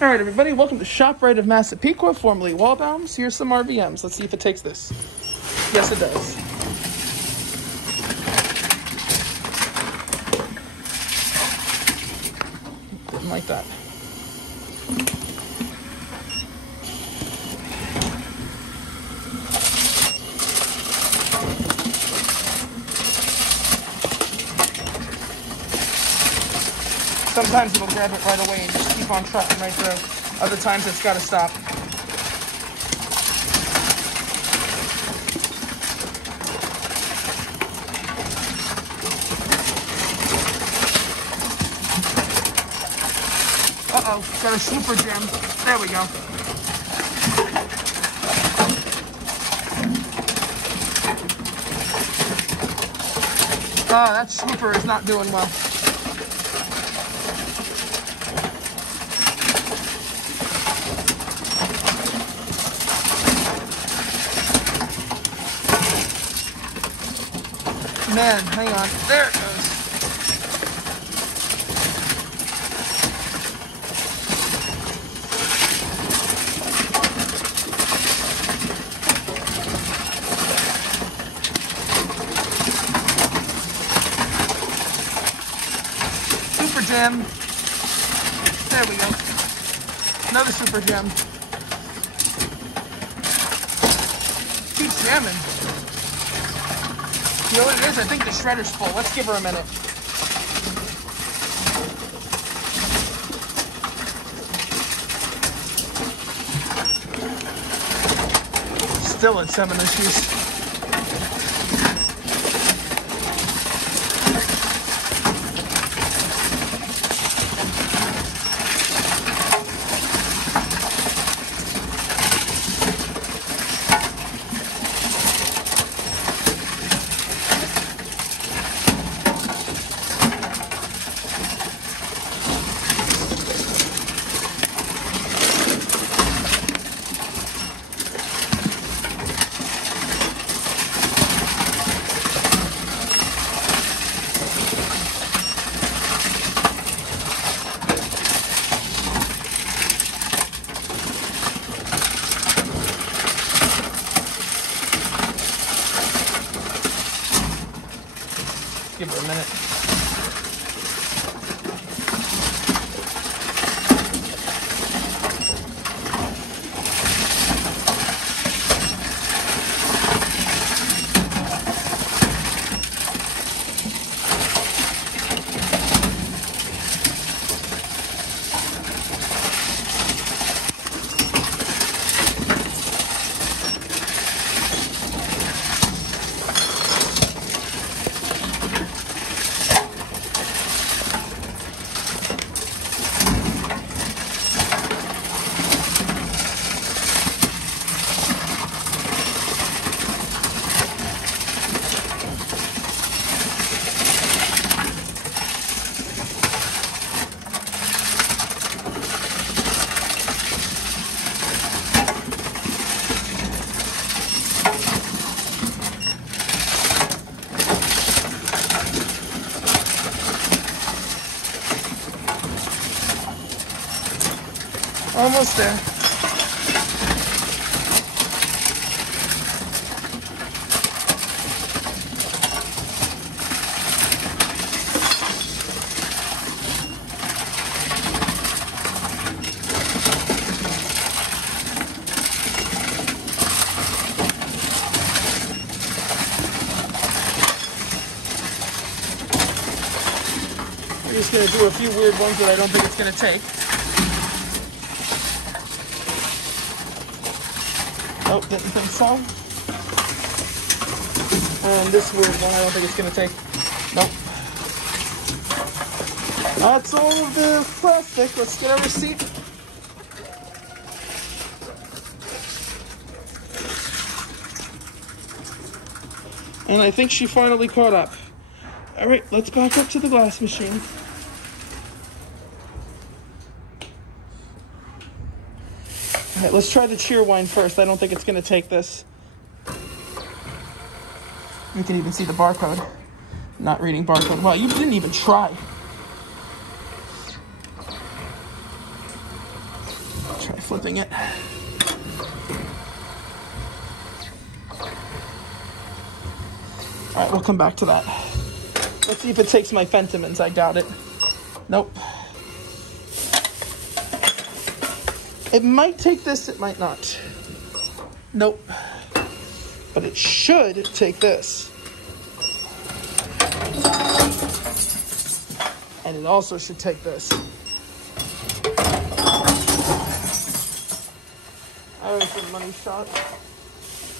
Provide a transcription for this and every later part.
All right, everybody, welcome to ShopRite of Massapequa, formerly Waldbaum. Here's some RVMs. Let's see if it takes this. Yes, it does. Didn't like that. Sometimes it'll grab it right away and just keep on trucking right through. Other times it's got to stop. Uh-oh, got a super gem. There we go. Oh, that swooper is not doing well. Man, hang on. There it goes. Super gem. There we go. Another super gem. Keeps jamming. You know what it is? I think the shredder's full. Let's give her a minute. Still at 7 issues. Give her a minute. Almost there. We're just going to do a few weird ones that I don't think it's going to take. Oh, didn't think so. And this weird one, I don't think it's going to take. Nope. That's all of the plastic. Let's get a receipt. And I think she finally caught up. All right, let's back up to the glass machine. All right, let's try the cheer wine first. I don't think it's going to take this. You can even see the barcode. Not reading barcode. Wow, you didn't even try. Try flipping it. All right, we'll come back to that. Let's see if it takes my Fentimans. I doubt it. Nope. It might take this, it might not. Nope. But it should take this. And it also should take this. That was a money shot.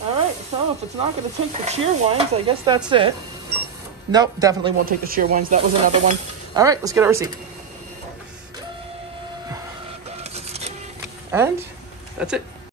All right, so if it's not going to take the cheer wines, I guess that's it. Nope, definitely won't take the cheer wines. That was another one. All right, let's get our receipt. And that's it.